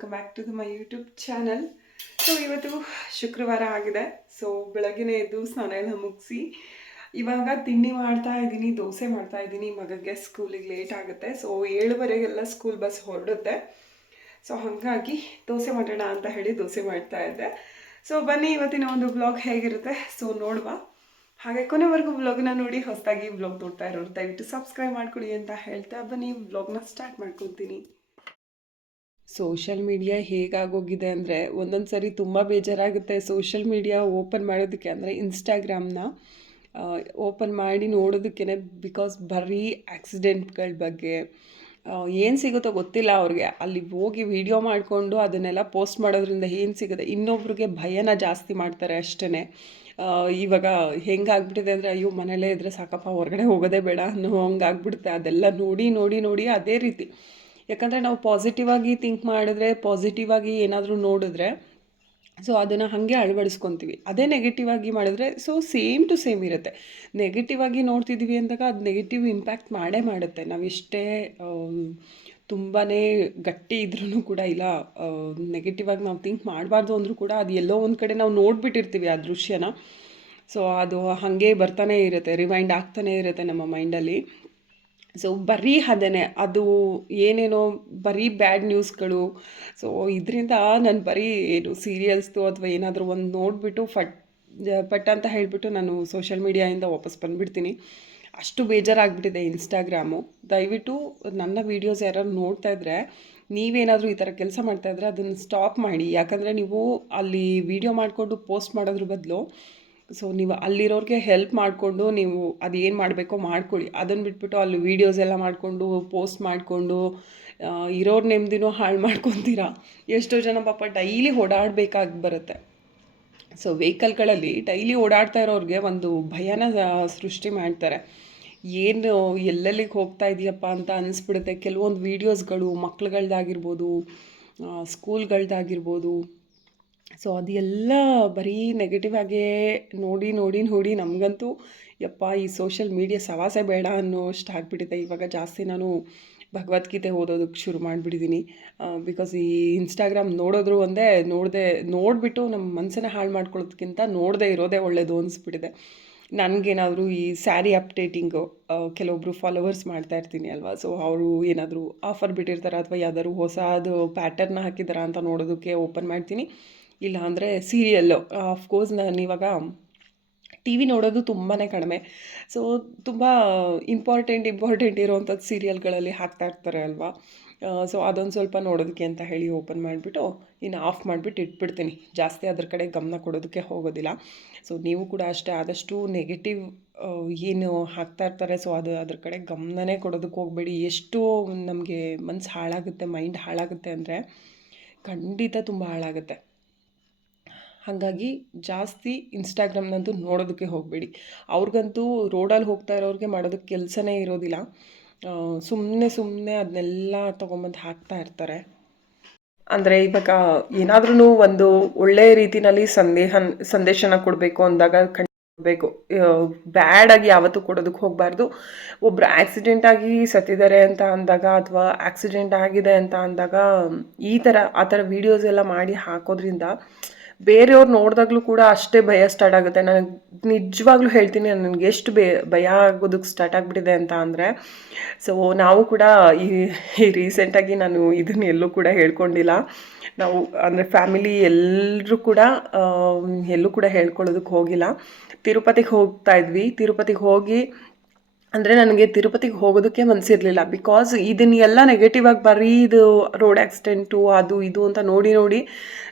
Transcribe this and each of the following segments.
Welcome back to my YouTube channel. So ಇವತ್ತು ಶುಕ್ರವಾರ ಆಗಿದೆ. ಸೊ ಬೆಳಗ್ಗೆನೇ ಎದ್ದು ಸ್ನಾನ ಎಲ್ಲ ಮುಗಿಸಿ ಇವಾಗ ತಿಂಡಿ ಮಾಡ್ತಾ ಇದ್ದೀನಿ, ದೋಸೆ ಮಾಡ್ತಾ ಇದ್ದೀನಿ. ಮಗಗೆ ಸ್ಕೂಲಿಗೆ ಲೇಟ್ ಆಗುತ್ತೆ. ಸೊ 7:15ಗೆಲ್ಲ ಸ್ಕೂಲ್ ಬಸ್ ಹೊರಡುತ್ತೆ. ಸೊ ಹಾಗಾಗಿ ದೋಸೆ ಮಾಡೋಣ ಅಂತ ಹೇಳಿ ದೋಸೆ ಮಾಡ್ತಾ ಇದ್ದೆ. ಸೊ ಬನ್ನಿ ಇವತ್ತಿನ ಒಂದು ಬ್ಲಾಗ್ ಹೇಗಿರುತ್ತೆ ಸೊ ನೋಡುವ. ಹಾಗೆ ಕೊನೆವರೆಗೂ ವ್ಲಾಗ್ನ ನೋಡಿ, ಹೊಸದಾಗಿ ವ್ಲಾಗ್ ನೋಡ್ತಾ ಇರೋರು ದಯವಿಟ್ಟು ಸಬ್ಸ್ಕ್ರೈಬ್ ಮಾಡ್ಕೊಡಿ ಅಂತ ಹೇಳ್ತಾ ಬನ್ನಿ ವ್ಲಾಗ್ನ ಸ್ಟಾರ್ಟ್ ಮಾಡ್ಕೊತೀನಿ. ಸೋಷಲ್ ಮೀಡಿಯಾ ಹೇಗಾಗೋಗಿದೆ ಅಂದರೆ ಒಂದೊಂದು ಸರಿ ತುಂಬ ಬೇಜಾರಾಗುತ್ತೆ ಸೋಷಲ್ ಮೀಡಿಯಾ ಓಪನ್ ಮಾಡೋದಕ್ಕೆ. ಅಂದರೆ ಇನ್ಸ್ಟಾಗ್ರಾಮ್ನ ಓಪನ್ ಮಾಡಿ ನೋಡೋದಕ್ಕೇ, ಬಿಕಾಸ್ ಬರೀ ಆಕ್ಸಿಡೆಂಟ್ಗಳ ಬಗ್ಗೆ ಏನು ಸಿಗುತ್ತೋ ಗೊತ್ತಿಲ್ಲ ಅವ್ರಿಗೆ. ಅಲ್ಲಿ ಹೋಗಿ ವಿಡಿಯೋ ಮಾಡಿಕೊಂಡು ಅದನ್ನೆಲ್ಲ ಪೋಸ್ಟ್ ಮಾಡೋದ್ರಿಂದ ಏನು ಸಿಗುತ್ತೆ, ಇನ್ನೊಬ್ರಿಗೆ ಭಯನ ಜಾಸ್ತಿ ಮಾಡ್ತಾರೆ ಅಷ್ಟೇ. ಇವಾಗ ಹೆಂಗಾಗ್ಬಿಟ್ಟಿದೆ ಅಂದರೆ, ಅಯ್ಯೋ ಮನೇಲೇ ಇದ್ದರೆ ಸಾಕಪ್ಪ, ಹೊರಗಡೆ ಹೋಗೋದೇ ಬೇಡ ಅನ್ನೋ ಹಂಗಾಗ್ಬಿಡುತ್ತೆ. ಅದೆಲ್ಲ ನೋಡಿ ನೋಡಿ ನೋಡಿ ಅದೇ ರೀತಿ. ಯಾಕಂದರೆ ನಾವು ಪಾಸಿಟಿವ್ ಆಗಿ ಥಿಂಕ್ ಮಾಡಿದ್ರೆ, ಪಾಸಿಟಿವ್ ಆಗಿ ಏನಾದರೂ ನೋಡಿದ್ರೆ ಸೊ ಅದನ್ನು ಹಾಗೆ ಅಳವಡಿಸ್ಕೊತೀವಿ. ಅದೇ ನೆಗೆಟಿವ್ ಆಗಿ ಮಾಡಿದ್ರೆ ಸೊ ಸೇಮ್ ಟು ಸೇಮ್ ಇರುತ್ತೆ. ನೆಗೆಟಿವ್ ಆಗಿ ನೋಡ್ತಿದ್ದೀವಿ ಅಂದಾಗ ಅದು ನೆಗೆಟಿವ್ ಇಂಪ್ಯಾಕ್ಟ್ ಮಾಡೇ ಮಾಡುತ್ತೆ. ನಾವೆಷ್ಟೇ ತುಂಬಾ ಗಟ್ಟಿ ಇದ್ರೂ ಕೂಡ, ಇಲ್ಲ ನೆಗೆಟಿವ್ ಆಗಿ ನಾವು ಥಿಂಕ್ ಮಾಡಬಾರ್ದು ಅಂದರೂ ಕೂಡ ಅದು ಎಲ್ಲೋ ಒಂದು ಕಡೆ ನಾವು ನೋಡಿಬಿಟ್ಟಿರ್ತೀವಿ ಆ ದೃಶ್ಯನ. ಸೊ ಅದು ಹಾಗೆ ಬರ್ತಾನೆ ಇರುತ್ತೆ, ರಿಮೈಂಡ್ ಆಗ್ತಾನೇ ಇರುತ್ತೆ ನಮ್ಮ ಮೈಂಡಲ್ಲಿ. ಸೊ ಬರೀ ಅದೇ ಅದು ಏನೇನೋ ಬರೀ ಬ್ಯಾಡ್ ನ್ಯೂಸ್ಗಳು. ಸೊ ಇದರಿಂದ ನಾನು ಬರೀ ಏನು ಸೀರಿಯಲ್ಸ್ದು ಅಥವಾ ಏನಾದರೂ ಒಂದು ನೋಡಿಬಿಟ್ಟು ಪಟ್ ಅಂತ ಹೇಳಿಬಿಟ್ಟು ನಾನು ಸೋಷಲ್ ಮೀಡಿಯಾಯಿಂದ ವಾಪಸ್ ಬಂದುಬಿಡ್ತೀನಿ. ಅಷ್ಟು ಬೇಜಾರಾಗ್ಬಿಟ್ಟಿದೆ ಇನ್ಸ್ಟಾಗ್ರಾಮು. ದಯವಿಟ್ಟು ನನ್ನ ವೀಡಿಯೋಸ್ ಯಾರು ನೋಡ್ತಾ ಇದ್ದರೆ, ನೀವೇನಾದರೂ ಈ ಥರ ಕೆಲಸ ಮಾಡ್ತಾಯಿದ್ರೆ ಅದನ್ನು ಸ್ಟಾಪ್ ಮಾಡಿ. ಯಾಕಂದರೆ ನೀವು ಅಲ್ಲಿ ವೀಡಿಯೋ ಮಾಡಿಕೊಂಡು ಪೋಸ್ಟ್ ಮಾಡೋದ್ರ ಬದಲು ಸೊ ನೀವು ಅಲ್ಲಿರೋರಿಗೆ ಹೆಲ್ಪ್ ಮಾಡಿಕೊಂಡು ನೀವು ಅದು ಏನು ಮಾಡಬೇಕೋ ಮಾಡ್ಕೊಳ್ಳಿ. ಅದನ್ನು ಬಿಟ್ಬಿಟ್ಟು ಅಲ್ಲಿ ವೀಡಿಯೋಸ್ ಎಲ್ಲ ಮಾಡಿಕೊಂಡು ಪೋಸ್ಟ್ ಮಾಡಿಕೊಂಡು ಇರೋರ ನೆಮ್ಮದಿನೂ ಹಾಳು ಮಾಡ್ಕೊತೀರಾ. ಎಷ್ಟೋ ಜನ ಪಾಪ ಡೈಲಿ ಓಡಾಡಬೇಕಾಗಿ ಬರುತ್ತೆ. ಸೊ ವೆಹಿಕಲ್ಗಳಲ್ಲಿ ಡೈಲಿ ಓಡಾಡ್ತಾ ಇರೋರಿಗೆ ಒಂದು ಭಯನ ಸೃಷ್ಟಿ ಮಾಡ್ತಾರೆ. ಏನು ಎಲ್ಲೆಲ್ಲಿಗೆ ಹೋಗ್ತಾ ಇದೆಯಪ್ಪ ಅಂತ ಅನಿಸ್ಬಿಡುತ್ತೆ. ಕೆಲವೊಂದು ವೀಡಿಯೋಸ್ಗಳು ಮಕ್ಳುಗಳ್ದಾಗಿರ್ಬೋದು, ಸ್ಕೂಲ್ಗಳ್ದಾಗಿರ್ಬೋದು, ಸೊ ಅದೆಲ್ಲ ಬರೀ ನೆಗೆಟಿವ್ ಆಗೇ ನೋಡಿ ನೋಡಿ ನೋಡಿ ನಮಗಂತೂ ಯಪ್ಪ ಈ ಸೋಷಲ್ ಮೀಡಿಯಾ ಸವಾಸೆ ಬೇಡ ಅನ್ನೋಷ್ಟು ಆಗ್ಬಿಟ್ಟಿದೆ. ಇವಾಗ ಜಾಸ್ತಿ ನಾನು ಭಗವದ್ಗೀತೆ ಓದೋದಕ್ಕೆ ಶುರು ಮಾಡಿಬಿಟ್ಟಿದ್ದೀನಿ. ಬಿಕಾಸ್ ಈ ಇನ್ಸ್ಟಾಗ್ರಾಮ್ ನೋಡೋದ್ರು ಒಂದೇ, ನೋಡಿಬಿಟ್ಟು ನಮ್ಮ ಮನಸ್ಸನ್ನ ಹಾಳು ಮಾಡ್ಕೊಳ್ಳೋದಕ್ಕಿಂತ ನೋಡದೆ ಇರೋದೇ ಒಳ್ಳೆಯದು ಅನಿಸ್ಬಿಟ್ಟಿದೆ. ನನಗೇನಾದರೂ ಈ ಸ್ಯಾರಿ ಅಪ್ಡೇಟಿಂಗು ಕೆಲವೊಬ್ಬರು ಫಾಲೋವರ್ಸ್ ಮಾಡ್ತಾ ಇರ್ತೀನಿ ಅಲ್ವಾ. ಸೊ ಅವರು ಏನಾದರೂ ಆಫರ್ ಬಿಟ್ಟಿರ್ತಾರೆ ಅಥವಾ ಯಾವ್ದಾದ್ರು ಹೊಸದು ಪ್ಯಾಟರ್ನ ಹಾಕಿದಾರ ಅಂತ ನೋಡೋದಕ್ಕೆ ಓಪನ್ ಮಾಡ್ತೀನಿ. ಇಲ್ಲ ಅಂದರೆ ಸೀರಿಯಲ್ಲು. ಆಫ್ಕೋರ್ಸ್ ನಾನು ಇವಾಗ ಟಿ ವಿ ನೋಡೋದು ತುಂಬಾ ಕಡಿಮೆ. ಸೊ ತುಂಬ ಇಂಪಾರ್ಟೆಂಟ್ ಇರೋವಂಥದ್ದು ಸೀರಿಯಲ್ಗಳಲ್ಲಿ ಹಾಕ್ತಾ ಇರ್ತಾರೆ ಅಲ್ವಾ. ಸೊ ಅದೊಂದು ಸ್ವಲ್ಪ ನೋಡೋದಕ್ಕೆ ಅಂತ ಹೇಳಿ ಓಪನ್ ಮಾಡಿಬಿಟ್ಟು ಇನ್ನು ಆಫ್ ಮಾಡಿಬಿಟ್ಟು ಇಟ್ಬಿಡ್ತೀನಿ. ಜಾಸ್ತಿ ಅದ್ರ ಕಡೆ ಗಮನ ಕೊಡೋದಕ್ಕೆ ಹೋಗೋದಿಲ್ಲ. ಸೊ ನೀವು ಕೂಡ ಅಷ್ಟೇ, ಆದಷ್ಟು ನೆಗೆಟಿವ್ ಏನು ಹಾಕ್ತಾ ಇರ್ತಾರೆ ಸೊ ಅದ್ರ ಕಡೆ ಗಮನನೇ ಕೊಡೋದಕ್ಕೆ ಹೋಗಬೇಡಿ. ಎಷ್ಟು ನಮಗೆ ಮನಸ್ಸು ಹಾಳಾಗುತ್ತೆ, ಮೈಂಡ್ ಹಾಳಾಗುತ್ತೆ ಅಂದರೆ ಖಂಡಿತ ತುಂಬ ಹಾಳಾಗುತ್ತೆ. ಹಾಗಾಗಿ ಜಾಸ್ತಿ ಇನ್ಸ್ಟಾಗ್ರಾಮ್ನಂತೂ ನೋಡೋದಕ್ಕೆ ಹೋಗಬೇಡಿ. ಅವ್ರಿಗಂತೂ ರೋಡಲ್ಲಿ ಹೋಗ್ತಾ ಇರೋರಿಗೆ ಮಾಡೋದಕ್ಕೆ ಕೆಲಸನೇ ಇರೋದಿಲ್ಲ. ಸುಮ್ಮನೆ ಅದನ್ನೆಲ್ಲ ತೊಗೊಂಬಂದು ಹಾಕ್ತಾ ಇರ್ತಾರೆ. ಅಂದರೆ ಇವಾಗ ಏನಾದ್ರೂ ಒಂದು ಒಳ್ಳೆಯ ರೀತಿಯಲ್ಲಿ ಸಂದೇಶನ ಕೊಡಬೇಕು ಅಂದಾಗ ಬೇಕು, ಬ್ಯಾಡಾಗಿ ಯಾವತ್ತೂ ಕೊಡೋದಕ್ಕೆ ಹೋಗಬಾರ್ದು. ಒಬ್ಬರು ಆಕ್ಸಿಡೆಂಟ್ ಆಗಿ ಸತ್ತಿದ್ದಾರೆ ಅಂತ ಅಂದಾಗ ಅಥವಾ ಆಕ್ಸಿಡೆಂಟ್ ಆಗಿದೆ ಅಂತ ಅಂದಾಗ ಆ ಥರ ವೀಡಿಯೋಸ್ ಎಲ್ಲ ಮಾಡಿ ಹಾಕೋದ್ರಿಂದ ಬೇರೆಯವ್ರು ನೋಡಿದಾಗಲೂ ಕೂಡ ಅಷ್ಟೇ ಭಯ ಸ್ಟಾರ್ಟ್ ಆಗುತ್ತೆ. ನನಗೆ ನಿಜವಾಗ್ಲೂ ಹೇಳ್ತೀನಿ, ನನಗೆ ಎಷ್ಟು ಭಯ ಆಗೋದಕ್ಕೆ ಸ್ಟಾರ್ಟ್ ಆಗಿಬಿಟ್ಟಿದೆ ಅಂತ ಅಂದರೆ, ಸೊ ನಾವು ಕೂಡ ಈ ರೀಸೆಂಟಾಗಿ ನಾನು ಇದನ್ನು ಎಲ್ಲೂ ಕೂಡ ಹೇಳ್ಕೊಂಡಿಲ್ಲ. ನಾವು ಅಂದರೆ ಫ್ಯಾಮಿಲಿ ಎಲ್ಲರೂ ಕೂಡ ಎಲ್ಲೂ ಕೂಡ ಹೇಳ್ಕೊಳ್ಳೋದಕ್ಕೆ ಹೋಗಿಲ್ಲ. ತಿರುಪತಿಗೆ ಹೋಗ್ತಾ ಇದ್ವಿ. ತಿರುಪತಿಗೆ ಹೋಗಿ ಅಂದರೆ ನನಗೆ ತಿರುಪತಿಗೆ ಹೋಗೋದಕ್ಕೆ ಮನಸ್ಸಿರಲಿಲ್ಲ. ಬಿಕಾಸ್ ಇದನ್ನೆಲ್ಲ ನೆಗೆಟಿವ್ ಆಗಿ ಬರೀ ಇದು ರೋಡ್ ಆಕ್ಸಿಡೆಂಟು ಅದು ಇದು ಅಂತ ನೋಡಿ ನೋಡಿ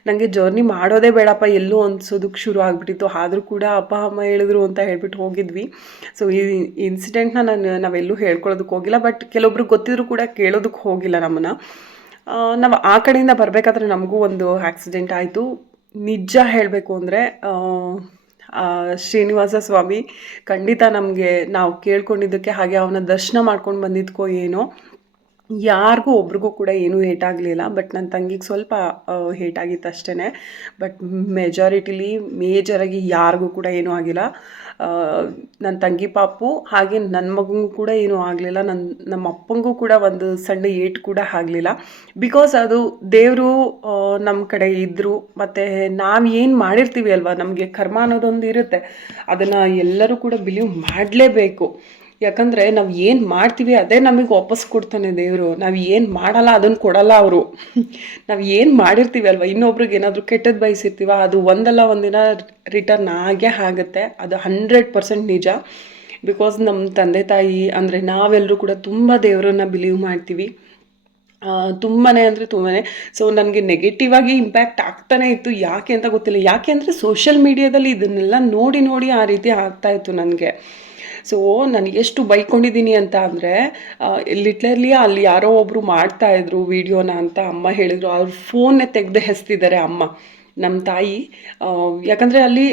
ನನಗೆ ಜರ್ನಿ ಮಾಡೋದೇ ಬೇಡಪ್ಪ ಎಲ್ಲೂ ಅನ್ಸೋದಕ್ಕೆ ಶುರು ಆಗಿಬಿಟ್ಟಿತ್ತು. ಆದರೂ ಕೂಡ ಅಪ್ಪ ಅಮ್ಮ ಹೇಳಿದ್ರು ಅಂತ ಹೇಳ್ಬಿಟ್ಟು ಹೋಗಿದ್ವಿ. ಸೊ ಈ ಇನ್ಸಿಡೆಂಟ್ನ ನಾವೆಲ್ಲೂ ಹೇಳ್ಕೊಳ್ಳೋದಕ್ಕೆ ಹೋಗಿಲ್ಲ. ಬಟ್ ಕೆಲವೊಬ್ರು ಗೊತ್ತಿದ್ರು ಕೂಡ ಕೇಳೋದಕ್ಕೆ ಹೋಗಿಲ್ಲ ನಮ್ಮನ್ನು. ನಾವು ಆ ಕಡೆಯಿಂದ ಬರಬೇಕಾದ್ರೆ ನಮಗೂ ಒಂದು ಆಕ್ಸಿಡೆಂಟ್ ಆಯಿತು. ನಿಜ ಹೇಳಬೇಕು ಅಂದರೆ ಶ್ರೀನಿವಾಸ ಸ್ವಾಮಿ ಖಂಡಿತ ನಮಗೆ ನಾವು ಕೇಳ್ಕೊಂಡಿದ್ದಕ್ಕೆ ಹಾಗೆ ಅವನ ದರ್ಶನ ಮಾಡ್ಕೊಂಡು ಬಂದಿದ್ದಕ್ಕೋ ಏನೋ ಯಾರಿಗೂ ಒಬ್ರಿಗೂ ಕೂಡ ಏನೂ ಏಟಾಗಲಿಲ್ಲ. ಬಟ್ ನನ್ನ ತಂಗಿಗೆ ಸ್ವಲ್ಪ ಏಟಾಗಿತ್ತು ಅಷ್ಟೇ. ಬಟ್ ಮೇಜರಾಗಿ ಯಾರಿಗೂ ಕೂಡ ಏನೂ ಆಗಿಲ್ಲ. ನನ್ನ ತಂಗಿ ಪಾಪು ಹಾಗೆ ನನ್ನ ಮಗನಿಗೂ ಕೂಡ ಏನೂ ಆಗಲಿಲ್ಲ. ನಮ್ಮ ಅಪ್ಪಂಗೂ ಕೂಡ ಒಂದು ಸಣ್ಣ ಏಟು ಕೂಡ ಆಗಲಿಲ್ಲ. ಬಿಕಾಸ್ ಅದು ದೇವರು ನಮ್ಮ ಕಡೆ ಇದ್ದರು. ಮತ್ತು ನಾವು ಏನು ಮಾಡಿರ್ತೀವಿ ಅಲ್ವಾ, ನಮಗೆ ಕರ್ಮ ಅನ್ನೋದೊಂದು ಇರುತ್ತೆ. ಅದನ್ನು ಎಲ್ಲರೂ ಕೂಡ ಬಿಲೀವ್ ಮಾಡಲೇಬೇಕು. ಯಾಕಂದರೆ ನಾವು ಏನು ಮಾಡ್ತೀವಿ ಅದೇ ನಮಗೆ ವಾಪಸ್ ಕೊಡ್ತಾನೆ ದೇವರು. ನಾವು ಏನು ಮಾಡಲ್ಲ ಅದನ್ನು ಕೊಡಲ್ಲ ಅವರು. ನಾವು ಏನು ಮಾಡಿರ್ತೀವಿ ಅಲ್ವ, ಇನ್ನೊಬ್ರಿಗೆ ಏನಾದರೂ ಕೆಟ್ಟದ್ದು ಬಯಸಿರ್ತೀವ, ಅದು ಒಂದಲ್ಲ ಒಂದಿನ ರಿಟರ್ನ್ ಆಗೇ ಆಗುತ್ತೆ. ಅದು 100% ನಿಜ. ಬಿಕಾಸ್ ನಮ್ಮ ತಂದೆ ತಾಯಿ ಅಂದರೆ ನಾವೆಲ್ಲರೂ ಕೂಡ ತುಂಬ ದೇವರನ್ನ ಬಿಲೀವ್ ಮಾಡ್ತೀವಿ. ತುಂಬಾ ಅಂದರೆ ತುಂಬಾ. ಸೊ ನನಗೆ ನೆಗೆಟಿವ್ ಆಗಿ ಇಂಪ್ಯಾಕ್ಟ್ ಆಗ್ತಾನೆ ಇತ್ತು. ಯಾಕೆ ಅಂತ ಗೊತ್ತಿಲ್ಲ. ಯಾಕೆ ಅಂದರೆ ಸೋಷಿಯಲ್ ಮೀಡಿಯಾದಲ್ಲಿ ಇದನ್ನೆಲ್ಲ ನೋಡಿ ನೋಡಿ ಆ ರೀತಿ ಆಗ್ತಾಯಿತ್ತು ನನಗೆ. ಸೊ ನನಗೆಷ್ಟು ಬೈಕೊಂಡಿದ್ದೀನಿ ಅಂತ ಅಂದರೆ, ಲಿಟ್ರಲಿ ಅಲ್ಲಿ ಯಾರೋ ಒಬ್ಬರು ಮಾಡ್ತಾಯಿದ್ರು ವೀಡಿಯೋನ ಅಂತ ಅಮ್ಮ ಹೇಳಿದರು. ಅವ್ರ ಫೋನ್ನೇ ತೆಗೆದು ಎಸ್ತಿದ್ದಾರೆ ಅಮ್ಮ, ನಮ್ಮ ತಾಯಿ. ಯಾಕಂದರೆ ಅಲ್ಲಿ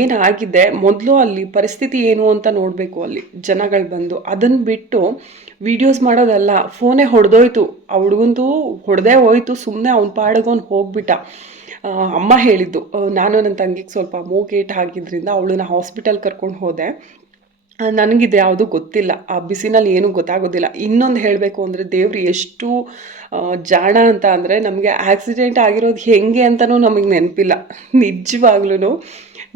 ಏನಾಗಿದೆ ಮೊದಲು ಅಲ್ಲಿ ಪರಿಸ್ಥಿತಿ ಏನು ಅಂತ ನೋಡಬೇಕು. ಅಲ್ಲಿ ಜನಗಳು ಬಂದು ಅದನ್ನು ಬಿಟ್ಟು ವೀಡಿಯೋಸ್ ಮಾಡೋದಲ್ಲ, ಫೋನೇ ಹೊಡೆದೋಯ್ತು. ಆ ಹುಡುಗಂದು ಹೊಡೆದೇ ಹೋಯ್ತು. ಸುಮ್ಮನೆ ಅವ್ನ ಪಾಡಿಗೆ ಅವ್ನು ಹೋಗ್ಬಿಟ್ಟ. ಅಮ್ಮ ಹೇಳಿದ್ದು. ನಾನು ನನ್ನ ತಂಗಿಗೆ ಸ್ವಲ್ಪ ಮೂಗೇಟ್ ಆಗಿದ್ದರಿಂದ ಅವಳನ್ನ ಹಾಸ್ಪಿಟಲ್ ಕರ್ಕೊಂಡು ಹೋದೆ. ನನಗಿದು ಯಾವುದೂ ಗೊತ್ತಿಲ್ಲ. ಆ ಬಿಸಿನಲ್ಲಿ ಏನೂ ಗೊತ್ತಾಗೋದಿಲ್ಲ. ಇನ್ನೊಂದು ಹೇಳಬೇಕು ಅಂದರೆ ದೇವ್ರು ಎಷ್ಟು ಜಾಣ ಅಂತ ಅಂದರೆ, ನಮಗೆ ಆಕ್ಸಿಡೆಂಟ್ ಆಗಿರೋದು ಹೆಂಗೆ ಅಂತಲೂ ನಮಗೆ ನೆನಪಿಲ್ಲ. ನಿಜವಾಗ್ಲೂ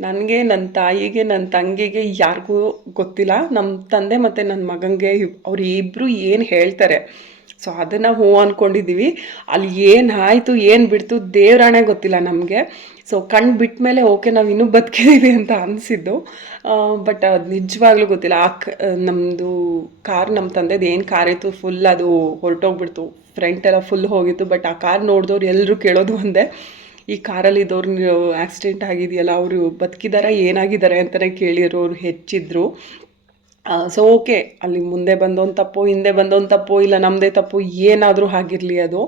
ನನಗೆ, ನನ್ನ ತಾಯಿಗೆ, ನನ್ನ ತಂಗಿಗೆ ಯಾರಿಗೂ ಗೊತ್ತಿಲ್ಲ. ನಮ್ಮ ತಂದೆ ಮತ್ತು ನನ್ನ ಮಗನಿಗೆ ಅವ್ರು ಇಬ್ಬರು ಏನು ಹೇಳ್ತಾರೆ ಸೊ ಅದನ್ನು ಹ್ಞೂ ಅಂದ್ಕೊಂಡಿದ್ದೀವಿ. ಅಲ್ಲಿ ಏನಾಯಿತು ಏನು ಬಿಡ್ತು ದೇವ್ರಾಣೆ ಗೊತ್ತಿಲ್ಲ ನಮಗೆ. ಸೊ ಕಣ್ಣು ಬಿಟ್ಟ ಮೇಲೆ ಓಕೆ ನಾವು ಇನ್ನೂ ಬದುಕಿದ್ದೀವಿ ಅಂತ ಅನಿಸಿದ್ದು. ಬಟ್ ಅದು ನಿಜವಾಗ್ಲೂ ಗೊತ್ತಿಲ್ಲ. ನಮ್ಮದು ಕಾರ್, ನಮ್ಮ ತಂದೆದು ಏನು ಕಾರ್ ಇತ್ತು ಫುಲ್ ಅದು ಹೊರಟೋಗ್ಬಿಡ್ತು. ಫ್ರಂಟ್ ಎಲ್ಲ ಫುಲ್ ಹೋಗಿತ್ತು. ಬಟ್ ಆ ಕಾರ್ ನೋಡಿದವ್ರು ಎಲ್ಲರೂ ಕೇಳೋದು ಒಂದೇ, ಈ ಕಾರಲ್ಲಿ ಇದ್ದವ್ರು ಆಕ್ಸಿಡೆಂಟ್ ಆಗಿದೆಯಲ್ಲ ಅವರು ಬದುಕಿದಾರ ಏನಾಗಿದ್ದಾರೆ ಅಂತಲೇ ಕೇಳಿರೋರು ಹೆಚ್ಚಿದ್ರು. ಸೊ ಓಕೆ, ಅಲ್ಲಿ ಮುಂದೆ ಬಂದವನು ತಪ್ಪು, ಹಿಂದೆ ಬಂದವನು ತಪ್ಪು, ಇಲ್ಲ ನಮ್ಮದೇ ತಪ್ಪು, ಏನಾದರೂ ಆಗಿರಲಿ ಅದು.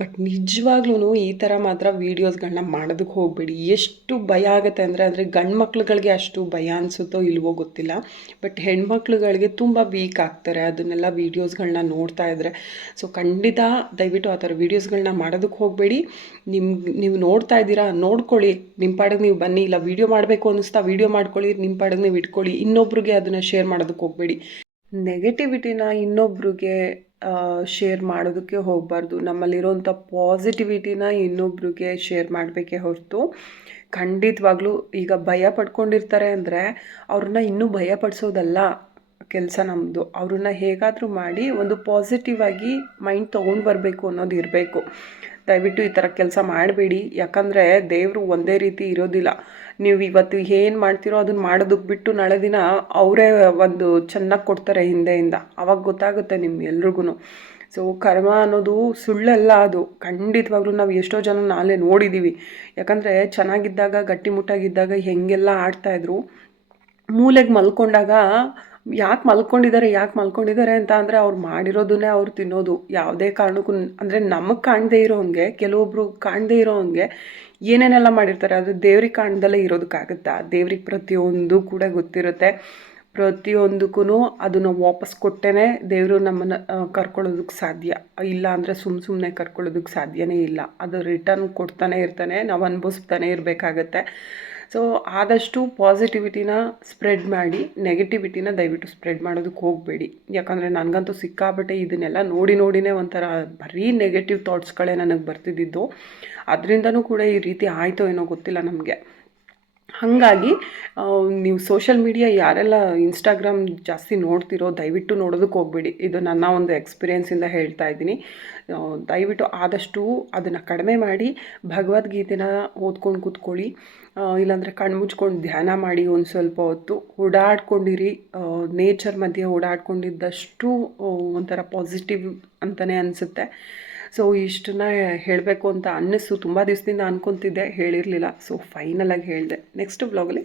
ಬಟ್ ನಿಜವಾಗ್ಲೂ ಈ ಥರ ಮಾತ್ರ ವೀಡಿಯೋಸ್ಗಳನ್ನ ಮಾಡೋದಕ್ಕೆ ಹೋಗಬೇಡಿ. ಎಷ್ಟು ಭಯ ಆಗುತ್ತೆ ಅಂದರೆ ಗಂಡು ಮಕ್ಳುಗಳಿಗೆ ಅಷ್ಟು ಭಯ ಅನಿಸುತ್ತೋ ಇಲ್ವೋ ಗೊತ್ತಿಲ್ಲ. ಬಟ್ ಹೆಣ್ಮಕ್ಳುಗಳಿಗೆ ತುಂಬ ವೀಕ್ ಆಗ್ತಾರೆ ಅದನ್ನೆಲ್ಲ ವೀಡಿಯೋಸ್ಗಳನ್ನ ನೋಡ್ತಾ ಇದ್ದರೆ. ಸೊ ಖಂಡಿತ ದಯವಿಟ್ಟು ಆ ಥರ ವೀಡಿಯೋಸ್ಗಳನ್ನ ಮಾಡೋದಕ್ಕೆ ಹೋಗಬೇಡಿ. ನೀವು ನೋಡ್ತಾ ಇದ್ದೀರಾ, ನೋಡ್ಕೊಳ್ಳಿ, ನಿಮ್ಮ ಪಾಡಿಗೆ ನೀವು ಬನ್ನಿ. ಇಲ್ಲ ವೀಡಿಯೋ ಮಾಡಬೇಕು ಅನ್ನಿಸ್ತಾ ವೀಡಿಯೋ ಮಾಡ್ಕೊಳ್ಳಿ, ನಿಮ್ಮ ಪಾಡಿಗೆ ನೀವು ಇಟ್ಕೊಳ್ಳಿ. ಇನ್ನೊಬ್ರಿಗೆ ಅದನ್ನು ಶೇರ್ ಮಾಡೋದಕ್ಕೆ ಹೋಗಬೇಡಿ. ನೆಗೆಟಿವಿಟಿನ ಇನ್ನೊಬ್ರಿಗೆ ಶೇರ್ ಮಾಡೋದಕ್ಕೆ ಹೋಗಬಾರ್ದು. ನಮ್ಮಲ್ಲಿರೋಂಥ ಪಾಸಿಟಿವಿಟಿನ ಇನ್ನೊಬ್ರಿಗೆ ಶೇರ್ ಮಾಡಬೇಕೇ ಹೊರತು, ಖಂಡಿತವಾಗ್ಲೂ ಈಗ ಭಯ ಪಡ್ಕೊಂಡಿರ್ತಾರೆ ಅಂದರೆ ಅವ್ರನ್ನ ಇನ್ನೂ ಭಯ ಪಡಿಸೋದಲ್ಲ ಕೆಲಸ ನಮ್ಮದು. ಅವ್ರನ್ನ ಹೇಗಾದರೂ ಮಾಡಿ ಒಂದು ಪಾಸಿಟಿವ್ ಆಗಿ ಮೈಂಡ್ ತೊಗೊಂಡು ಬರಬೇಕು ಅನ್ನೋದು ಇರಬೇಕು. ದಯವಿಟ್ಟು ಈ ಥರ ಕೆಲಸ ಮಾಡಬೇಡಿ. ಯಾಕಂದರೆ ದೇವರು ಒಂದೇ ರೀತಿ ಇರೋದಿಲ್ಲ. ನೀವು ಇವತ್ತು ಏನು ಮಾಡ್ತೀರೋ ಅದನ್ನು ಮಾಡೋದಕ್ಕೆ ಬಿಟ್ಟು ನಾಳೆ ದಿನ ಅವರೇ ಒಂದು ಚೆನ್ನಾಗಿ ಕೊಡ್ತಾರೆ ಹಿಂದೆಯಿಂದ. ಆವಾಗ ಗೊತ್ತಾಗುತ್ತೆ ನಿಮ್ಗೆಲ್ರಿಗೂ. ಸೊ ಕರ್ಮ ಅನ್ನೋದು ಸುಳ್ಳಲ್ಲ. ಅದು ಖಂಡಿತವಾಗ್ಲೂ ನಾವು ಎಷ್ಟೋ ಜನ ನಾಳೆ ನೋಡಿದ್ದೀವಿ. ಯಾಕಂದರೆ ಚೆನ್ನಾಗಿದ್ದಾಗ, ಗಟ್ಟಿಮುಟ್ಟಾಗಿದ್ದಾಗ ಹೆಂಗೆಲ್ಲ ಆಡ್ತಾಯಿದ್ರು, ಮೂಲೆಗೆ ಮಲ್ಕೊಂಡಾಗ ಯಾಕೆ ಮಲ್ಕೊಂಡಿದ್ದಾರೆ ಅಂತ ಅಂದರೆ ಅವ್ರು ಮಾಡಿರೋದನ್ನೇ ಅವ್ರು ತಿನ್ನೋದು. ಯಾವುದೇ ಕಾರಣಕ್ಕೂ ಅಂದರೆ ನಮಗೆ ಕಾಣದೇ ಇರೋ ಹಂಗೆ, ಕೆಲವೊಬ್ಬರು ಕಾಣದೇ ಇರೋ ಹಂಗೆ ಏನೇನೆಲ್ಲ ಮಾಡಿರ್ತಾರೆ. ಅದು ದೇವ್ರಿಗೆ ಕಾಣ್ದಲ್ಲೇ ಇರೋದಕ್ಕಾಗುತ್ತಾ? ದೇವ್ರಿಗೆ ಪ್ರತಿಯೊಂದು ಕೂಡ ಗೊತ್ತಿರುತ್ತೆ. ಪ್ರತಿಯೊಂದಕ್ಕೂ ಅದನ್ನು ವಾಪಸ್ ಕೊಟ್ಟೇ ದೇವರು ನಮ್ಮನ್ನು ಕರ್ಕೊಳ್ಳೋದಕ್ಕೆ ಸಾಧ್ಯ. ಇಲ್ಲ ಅಂದರೆ ಸುಮ್ಮನೆ ಕರ್ಕೊಳ್ಳೋದಕ್ಕೆ ಸಾಧ್ಯನೇ ಇಲ್ಲ. ಅದು ರಿಟರ್ನ್ ಕೊಡ್ತಾನೆ ಇರ್ತಾನೆ, ನಾವು ಅನುಭವಿಸ್ತಾನೆ ಇರಬೇಕಾಗತ್ತೆ. ಸೊ ಆದಷ್ಟು ಪಾಸಿಟಿವಿಟಿನ ಸ್ಪ್ರೆಡ್ ಮಾಡಿ, ನೆಗೆಟಿವಿಟಿನ ದಯವಿಟ್ಟು ಸ್ಪ್ರೆಡ್ ಮಾಡೋದಕ್ಕೆ ಹೋಗಬೇಡಿ. ಯಾಕಂದರೆ ನನಗಂತೂ ಸಿಕ್ಕಾಬಟ್ಟೆ ಇದನ್ನೆಲ್ಲ ನೋಡಿನೇ ಒಂಥರ ಬರೀ ನೆಗೆಟಿವ್ ಥಾಟ್ಸ್ಗಳೇ ನನಗೆ ಬರ್ತಿದ್ದಿದ್ದು. ಅದರಿಂದನೂ ಕೂಡ ಈ ರೀತಿ ಆಯಿತೋ ಏನೋ ಗೊತ್ತಿಲ್ಲ ನಮಗೆ. ಹಾಗಾಗಿ ನೀವು ಸೋಷಿಯಲ್ ಮೀಡಿಯಾ ಯಾರೆಲ್ಲ ಇನ್ಸ್ಟಾಗ್ರಾಮ್ ಜಾಸ್ತಿ ನೋಡ್ತಿರೋ ದಯವಿಟ್ಟು ನೋಡೋದಕ್ಕೆ ಹೋಗಬೇಡಿ. ಇದು ನನ್ನ ಒಂದು ಎಕ್ಸ್ಪೀರಿಯೆನ್ಸಿಂದ ಹೇಳ್ತಾ ಇದ್ದೀನಿ. ದಯವಿಟ್ಟು ಆದಷ್ಟು ಅದನ್ನು ಕಡಿಮೆ ಮಾಡಿ ಭಗವದ್ಗೀತೆನ ಓದ್ಕೊಂಡು ಕೂತ್ಕೊಳ್ಳಿ. ಇಲ್ಲಾಂದರೆ ಕಣ್ಣು ಮುಚ್ಕೊಂಡು ಧ್ಯಾನ ಮಾಡಿ ಒಂದು ಸ್ವಲ್ಪ ಹೊತ್ತು. ಓಡಾಡ್ಕೊಂಡಿರಿ. ನೇಚರ್ ಮಧ್ಯೆ ಓಡಾಡ್ಕೊಂಡಿದ್ದಷ್ಟು ಒಂಥರ ಪಾಸಿಟಿವ್ ಅಂತಲೇ ಅನಿಸುತ್ತೆ. ಸೊ ಇಷ್ಟನ್ನ ಹೇಳಬೇಕು ಅಂತ ಅನ್ನಿಸ್ತು. ತುಂಬ ದಿವಸದಿಂದ ಅನ್ಕೊತಿದ್ದೆ, ಹೇಳಿರಲಿಲ್ಲ. ಸೊ ಫೈನಲಾಗಿ ಹೇಳಿದೆ. ನೆಕ್ಸ್ಟ್ ವ್ಲಾಗಲ್ಲಿ